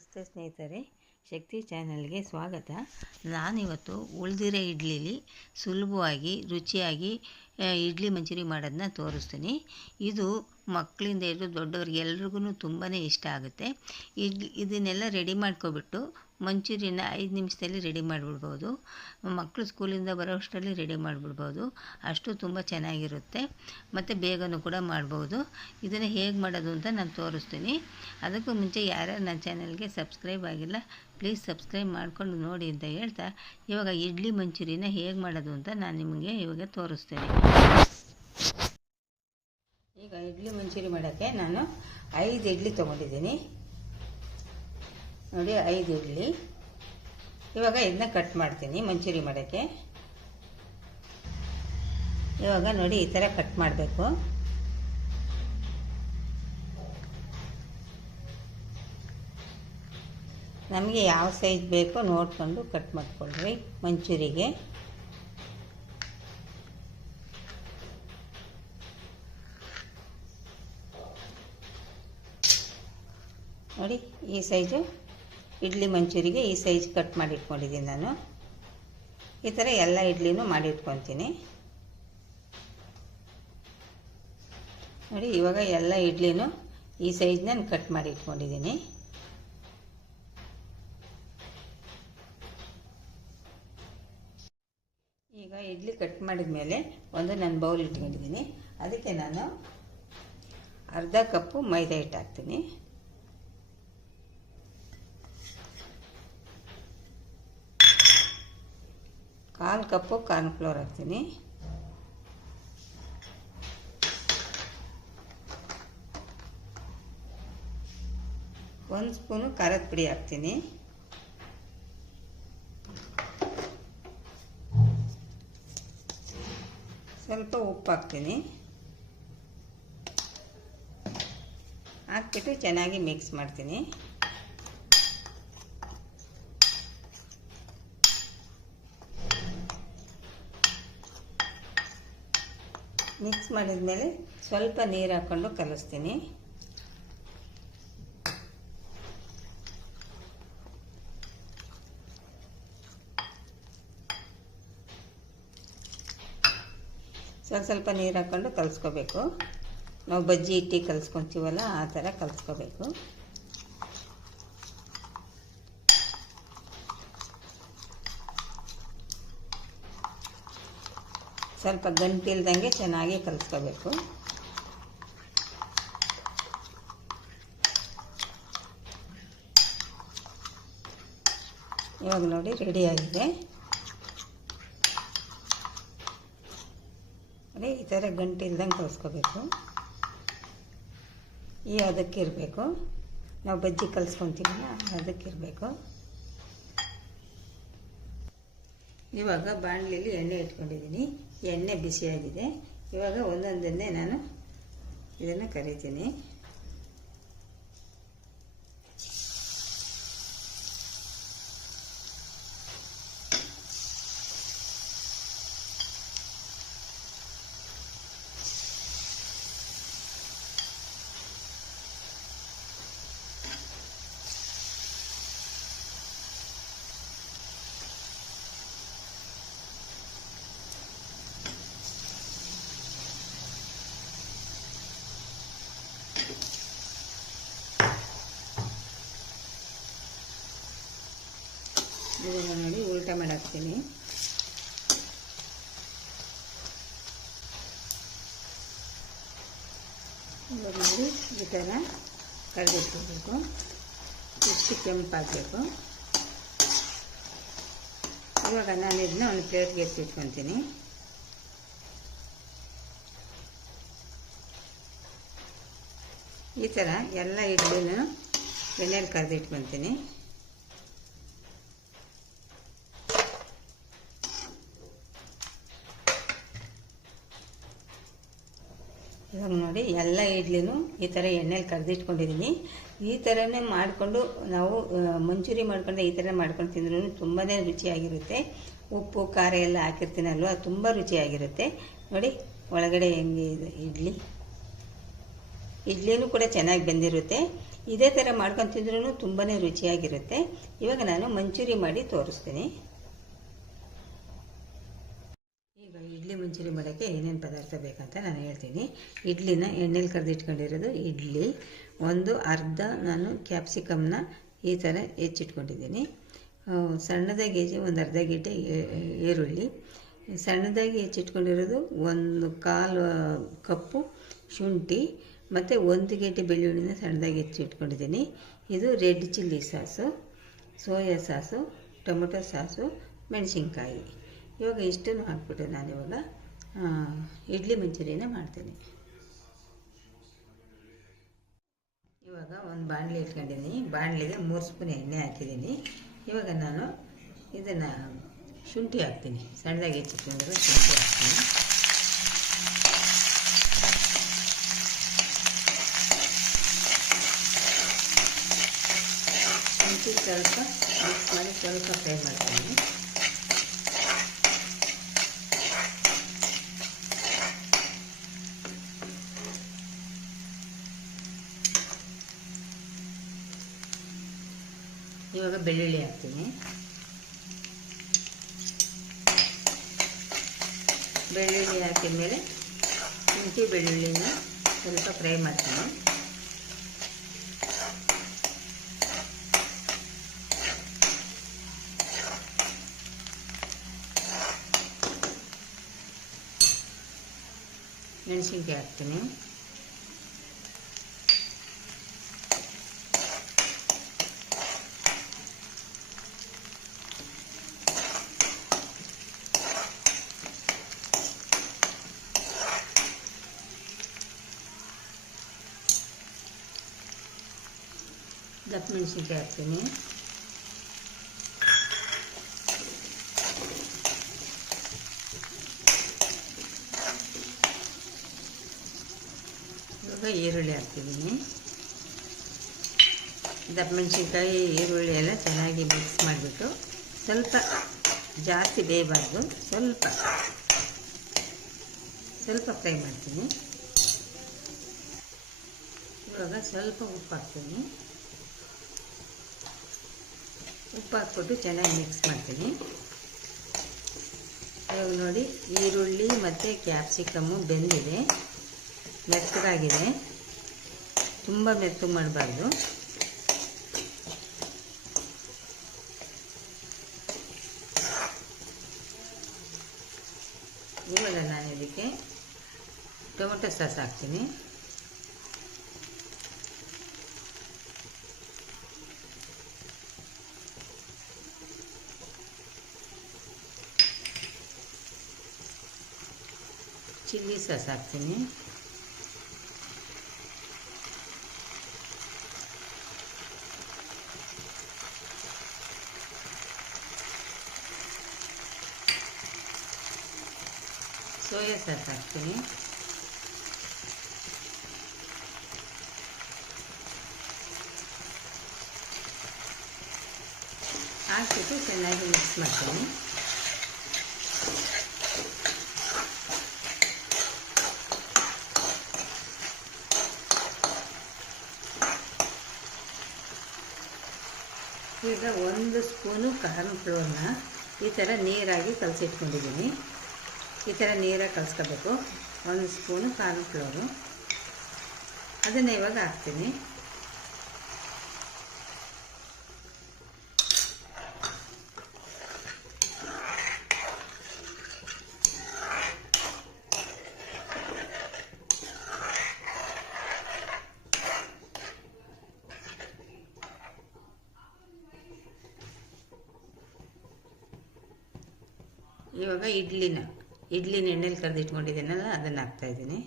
ನಮಸ್ತೆ ಸ್ನೇಹಿತರೆ ಶಕ್ತಿ ಚಾನಲ್ಗೆ ಸ್ವಾಗತ. ನಾನಿವತ್ತು ಉಳಿದಿರೋ ಇಡ್ಲಿಲಿ ಸುಲಭವಾಗಿ ರುಚಿಯಾಗಿ ಇಡ್ಲಿ ಮಂಚೂರಿ ಮಾಡೋದನ್ನ ತೋರಿಸ್ತೀನಿ. ಇದು ಮಕ್ಕಳಿಂದ ಹಿಡಿದು ದೊಡ್ಡವ್ರಿಗೆ ಎಲ್ರಿಗೂ ತುಂಬಾ ಇಷ್ಟ ಆಗುತ್ತೆ. ಇಡ್ಲಿ ಇದನ್ನೆಲ್ಲ ರೆಡಿ ಮಾಡ್ಕೊಬಿಟ್ಟು ಮಂಚೂರಿನ ಐದು ನಿಮಿಷದಲ್ಲಿ ರೆಡಿ ಮಾಡಿಬಿಡ್ಬೋದು. ಮಕ್ಕಳು ಸ್ಕೂಲಿಂದ ಬರೋ ಅಷ್ಟರಲ್ಲಿ ರೆಡಿ ಮಾಡಿಬಿಡ್ಬೋದು. ಅಷ್ಟು ತುಂಬ ಚೆನ್ನಾಗಿರುತ್ತೆ. ಮತ್ತು ಬೇಗನೂ ಕೂಡ ಮಾಡ್ಬೋದು. ಇದನ್ನು ಹೇಗೆ ಮಾಡೋದು ಅಂತ ನಾನು ತೋರಿಸ್ತೀನಿ. ಅದಕ್ಕೂ ಮುಂಚೆ ಯಾರ್ಯಾರು ನನ್ನ ಚಾನಲ್ಗೆ ಸಬ್ಸ್ಕ್ರೈಬ್ ಆಗಿಲ್ಲ ಪ್ಲೀಸ್ ಸಬ್ಸ್ಕ್ರೈಬ್ ಮಾಡ್ಕೊಂಡು ನೋಡಿ ಅಂತ ಹೇಳ್ತಾ, ಇವಾಗ ಇಡ್ಲಿ ಮಂಚೂರಿನ ಹೇಗೆ ಮಾಡೋದು ಅಂತ ನಾನು ನಿಮಗೆ ಇವಾಗ ತೋರಿಸ್ತೀನಿ. ಈಗ ಇಡ್ಲಿ ಮಂಚೂರಿ ಮಾಡೋಕ್ಕೆ ನಾನು ಐದು ಇಡ್ಲಿ ತೊಗೊಂಡಿದ್ದೀನಿ. ನೋಡಿ, ಐದು ಇಡ್ಲಿ. ಇವಾಗ ಇದನ್ನ ಕಟ್ ಮಾಡ್ತೀನಿ ಮಂಚೂರಿ ಮಾಡೋಕ್ಕೆ. ಇವಾಗ ನೋಡಿ ಈ ಥರ ಕಟ್ ಮಾಡಬೇಕು. ನಮಗೆ ಯಾವ ಸೈಜ್ ಬೇಕೋ ನೋಡಿಕೊಂಡು ಕಟ್ ಮಾಡ್ಕೊಳ್ರಿ ಮಂಚೂರಿಗೆ. ನೋಡಿ ಈ ಸೈಜು ಇಡ್ಲಿ ಮಂಚೂರಿಗೆ ಈ ಸೈಜ್ ಕಟ್ ಮಾಡಿ ಇಟ್ಕೊಂಡಿದ್ದೀನಿ ನಾನು. ಈ ಥರ ಎಲ್ಲ ಇಡ್ಲಿನೂ ಮಾಡಿ ಇಟ್ಕೊತೀನಿ ನೋಡಿ ಇವಾಗ ಎಲ್ಲ ಇಡ್ಲಿನೂ ಈ ಸೈಜ್ನ ಕಟ್ ಮಾಡಿ ಇಟ್ಕೊಂಡಿದ್ದೀನಿ ಈಗ ಇಡ್ಲಿ ಕಟ್ ಮಾಡಿದ ಮೇಲೆ ಒಂದು ನಾನು ಬೌಲ್ ಇಟ್ಕೊಂಡಿದ್ದೀನಿ. ಅದಕ್ಕೆ ನಾನು ಅರ್ಧ ಕಪ್ಪು ಮೈದಾ ಹಿಟ್ಟು ಹಾಕ್ತೀನಿ. ಕಾಲು ಕಪ್ಪು ಕಾರ್ನ್ಫ್ಲೋರ್ ಹಾಕ್ತೀನಿ. ಒಂದು ಸ್ಪೂನು ಖಾರದ ಪುಡಿ ಹಾಕ್ತೀನಿ. ಸ್ವಲ್ಪ ಉಪ್ಪು ಹಾಕ್ತೀನಿ. ಹಾಕ್ಬಿಟ್ಟು ಚೆನ್ನಾಗಿ ಮಿಕ್ಸ್ ಮಾಡ್ತೀನಿ. ಮಿಕ್ಸ್ ಮಾಡಿದ ಮೇಲೆ ಸ್ವಲ್ಪ ನೀರು ಹಾಕ್ಕೊಂಡು ಕಲಿಸ್ತೀನಿ. ಸ್ವಲ್ಪ ಸ್ವಲ್ಪ ನೀರು ಹಾಕ್ಕೊಂಡು ಕಲಿಸ್ಕೋಬೇಕು. ನಾವು ಬಜ್ಜಿ ಇಟ್ಟು ಕಲಿಸ್ಕೊತೀವಲ್ಲ, ಆ ಥರ ಕಲಿಸ್ಕೋಬೇಕು. ಸ್ವಲ್ಪ ಗಂಟಿಲ್ದಂಗೆ ಚೆನ್ನಾಗಿ ಕಲಿಸ್ಕೋಬೇಕು. ಇವಾಗ ನೋಡಿ ರೆಡಿ ಆಗಿದೆ. ಅದೇ ಈ ಇಲ್ದಂಗೆ ಕಲಿಸ್ಕೋಬೇಕು ಈ ಅದಕ್ಕಿರಬೇಕು ನಾವು ಬಜ್ಜಿ ಕಲಿಸ್ಕೊತೀವಲ್ಲ ಅದಕ್ಕಿರಬೇಕು ಇವಾಗ ಬಾಣಲಿಲಿ ಎಣ್ಣೆ ಇಟ್ಕೊಂಡಿದ್ದೀನಿ. ಎಣ್ಣೆ ಬಿಸಿಯಾಗಿದೆ. ಇವಾಗ ಒಂದೊಂದನ್ನೇ ನಾನು ಇದನ್ನು ಕರಿತೀನಿ. ಇದನ್ನು ನೋಡಿ ಉಲ್ಟಾ ಮಾಡಾಕ್ತೀನಿ ಇವಾಗ ನೋಡಿ ಈ ಥರ ಕಳೆದಿಟ್ಕೋಬೇಕು ಇಷ್ಟು ಕೆಂಪಾಗಬೇಕು ಇವಾಗ ನಾನು ಇದನ್ನ ಒಂದು ಪ್ಲೇಟ್ಗೆ ಎತ್ತಿಟ್ಕೊತೀನಿ ಈ ಥರ ಎಲ್ಲ ಇಡ್ಲಿನೂ ಎಣ್ಣೆಲಿ ಕರೆದಿಟ್ಕೊತೀನಿ. ಇವಾಗ ನೋಡಿ, ಎಲ್ಲ ಇಡ್ಲಿನೂ ಈ ಥರ ಎಣ್ಣೆಲಿ ಕರೆದಿಟ್ಕೊಂಡಿದ್ದೀನಿ ಈ ಥರನೇ ಮಾಡಿಕೊಂಡು ನಾವು ಮಂಚೂರಿ ಮಾಡ್ಕೊಂಡು ಈ ಥರ ಮಾಡ್ಕೊಂಡು ತಿಂದ್ರೂ ತುಂಬಾ ರುಚಿಯಾಗಿರುತ್ತೆ. ಉಪ್ಪು, ಖಾರ ಎಲ್ಲ ಹಾಕಿರ್ತೀನಲ್ವ, ತುಂಬ ರುಚಿಯಾಗಿರುತ್ತೆ. ನೋಡಿ, ಒಳಗಡೆ ಹೆಂಗೆ ಇದೆ ಇಡ್ಲಿ. ಇಡ್ಲಿನೂ ಕೂಡ ಚೆನ್ನಾಗಿ ಬೆಂದಿರುತ್ತೆ. ಇದೇ ಥರ ಮಾಡ್ಕೊಂಡು ತಿಂದ್ರೂ ತುಂಬಾ ರುಚಿಯಾಗಿರುತ್ತೆ. ಇವಾಗ ನಾನು ಮಂಚೂರಿ ಮಾಡಿ ತೋರಿಸ್ತೀನಿ ಈಗ ಮಂಚೂರಿ ಮಾಡೋಕ್ಕೆ ಏನೇನು ಪದಾರ್ಥ ಬೇಕಂತ ನಾನು ಹೇಳ್ತೀನಿ. ಇಡ್ಲಿನ ಎಣ್ಣೆಲಿ ಕರೆದಿಟ್ಕೊಂಡಿರೋದು ಇಡ್ಲಿ. ಒಂದು ಅರ್ಧ ನಾನು ಕ್ಯಾಪ್ಸಿಕಮ್ನ ಈ ಥರ ಹೆಚ್ಚಿಟ್ಕೊಂಡಿದ್ದೀನಿ. ಸಣ್ಣದಾಗಿ ಒಂದು ಅರ್ಧ ಗೀಟೆ ಈರುಳ್ಳಿ. ಸಣ್ಣದಾಗಿ ಹೆಚ್ಚಿಟ್ಕೊಂಡಿರೋದು ಒಂದು ಕಾಲು ಕಪ್ಪು ಶುಂಠಿ ಮತ್ತು ಒಂದು ಗೇಟೆ ಬೆಳ್ಳುಳ್ಳಿನ ಸಣ್ಣದಾಗಿ ಹೆಚ್ಚಿಟ್ಕೊಂಡಿದ್ದೀನಿ. ಇದು red chilli sauce, soya sauce, tomato sauce, ಮೆಣಸಿನ್ಕಾಯಿ. ಇವಾಗ ಇಷ್ಟನ್ನು ಹಾಕ್ಬಿಟ್ಟು ನಾನಿವಾಗ ಇಡ್ಲಿ ಮಂಚೂರಿನ ಮಾಡ್ತೀನಿ. ಇವಾಗ ಒಂದು ಬಾಣಲಿ ಇಟ್ಕೊಂಡಿದ್ದೀನಿ. ಬಾಣಲಿಗೆ ಮೂರು ಸ್ಪೂನ್ ಎಣ್ಣೆ ಹಾಕಿದ್ದೀನಿ. ಇವಾಗ ನಾನು ಇದನ್ನು ಶುಂಠಿ ಹಾಕ್ತೀನಿ. ಸಣ್ಣದಾಗಿ ಹೆಚ್ಚಿಟ್ಕೊಂಡಿರೋ ಶುಂಠಿ ಹಾಕ್ತೀನಿ. ಶುಂಠಿ ಸ್ವಲ್ಪ ಮಿಕ್ಸ್ ಮಾಡಿ ಸ್ವಲ್ಪ ಫ್ರೈ ಮಾಡ್ತೀನಿ. ಇವಾಗ ಬೆಳ್ಳುಳ್ಳಿ ಹಾಕ್ತೀನಿ. ಬೆಳ್ಳುಳ್ಳಿ ಹಾಕಿದ ಮೇಲೆ ಶುಂಠಿ ಬೆಳ್ಳುಳ್ಳಿನ ಸ್ವಲ್ಪ ಫ್ರೈ ಮಾಡ್ತೀನಿ. ಮೆಣಸಿನ್ಕಾಯಿ ಹಾಕ್ತೀನಿ. ಮೆಣಸಿನ್ಕಾಯಿ ಹಾಕ್ತೀನಿ ಇವಾಗ ಈರುಳ್ಳಿ ಹಾಕ್ತಿದ್ದೀನಿ ದಪ್ಪ ಮೆಣಸಿನ್ಕಾಯಿ, ಈರುಳ್ಳಿ ಎಲ್ಲ ಚೆನ್ನಾಗಿ ಮಿಕ್ಸ್ ಮಾಡಿಬಿಟ್ಟು ಸ್ವಲ್ಪ ಜಾಸ್ತಿ ಬೇಯಬಾರ್ದು. ಸ್ವಲ್ಪ ಸ್ವಲ್ಪ ಫ್ರೈ ಮಾಡ್ತೀನಿ. ಇವಾಗ ಸ್ವಲ್ಪ ಉಪ್ಪು ಹಾಕ್ತೀನಿ. ಉಪ್ಪು ಹಾಕ್ಬಿಟ್ಟು ಚೆನ್ನಾಗಿ ಮಿಕ್ಸ್ ಮಾಡ್ತೀನಿ. ಇವಾಗ ನೋಡಿ, ಈರುಳ್ಳಿ ಮತ್ತು ಕ್ಯಾಪ್ಸಿಕಮ್ಮು ಬೆಂದಿದೆ. ಮೆತ್ತಗಾಗಿದೆ. ತುಂಬ ಮೆತ್ತಗೆ ಮಾಡಬಾರ್ದು. ಇವಾಗ ನಾನು ಇದಕ್ಕೆ ಟೊಮೊಟೊ ಸಾಸ್ ಹಾಕ್ತೀನಿ. ಚಿಲ್ಲಿ ಸಾಸ್ ಹಾಕ್ತೀನಿ ಸೋಯಾ ಸಾಸ್ ಹಾಕ್ತೀನಿ ಹಾಕ್ಬಿಟ್ಟು ಚೆನ್ನಾಗಿ ಮಿಕ್ಸ್ ಮಾಡ್ತೀನಿ ಈಗ ಒಂದು ಸ್ಪೂನು ಕಾರ್ನ್ ಫ್ಲೋರ್ನ ಈ ಥರ ನೀರಾಗಿ ಕಲಸಿಟ್ಕೊಂಡಿದ್ದೀನಿ. ಈ ಥರ ನೀರಾಗಿ ಕಲಿಸ್ಕೋಬೇಕು. ಒಂದು ಸ್ಪೂನು ಕಾರ್ನ್ ಫ್ಲೋರು ಅದನ್ನು ಇವಾಗ ಹಾಕ್ತೀನಿ. ಇವಾಗ ಇಡ್ಲಿನ ಇಡ್ಲಿನ ಎಣ್ಣೆಲಿ ಕರೆದಿಟ್ಕೊಂಡಿದ್ದೀನಲ್ಲ ಅದನ್ನು ಹಾಕ್ತಾಯಿದ್ದೀನಿ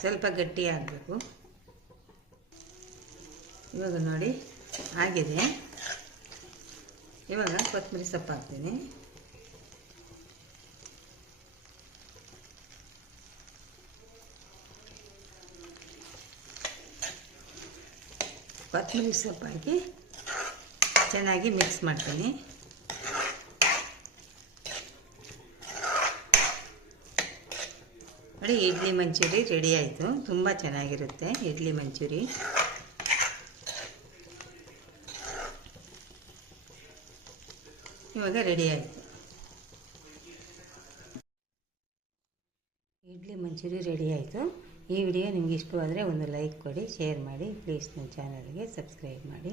ಸ್ವಲ್ಪ ಗಟ್ಟಿ ಆಗಬೇಕು. ಇವಾಗ ನೋಡಿ. ಆಗಿದೆ ಇವಾಗ ಕೊತ್ತಂಬರಿ ಸೊಪ್ಪು ಹಾಕ್ತೀನಿ. ಕೊತ್ತಂಬರಿ ಸೊಪ್ಪು ಹಾಕಿ ಚೆನ್ನಾಗಿ ಮಿಕ್ಸ್ ಮಾಡ್ತೀನಿ. ನೋಡಿ, ಇಡ್ಲಿ ಮಂಚೂರಿ ರೆಡಿ ಆಯಿತು. ತುಂಬ ಚೆನ್ನಾಗಿರುತ್ತೆ ಇಡ್ಲಿ ಮಂಚೂರಿ. ಇವಾಗ ರೆಡಿ ಆಯಿತು. ಇಡ್ಲಿ ಮಂಚೂರಿ ರೆಡಿ ಆಯಿತು. ಈ ವಿಡಿಯೋ ನಿಮಗೆ ಇಷ್ಟವಾದರೆ ಒಂದು ಲೈಕ್ ಕೊಡಿ ಶೇರ್ ಮಾಡಿ ಪ್ಲೀಸ್ ನನ್ನ ಚಾನಲ್ಗೆ ಸಬ್ಸ್ಕ್ರೈಬ್ ಮಾಡಿ.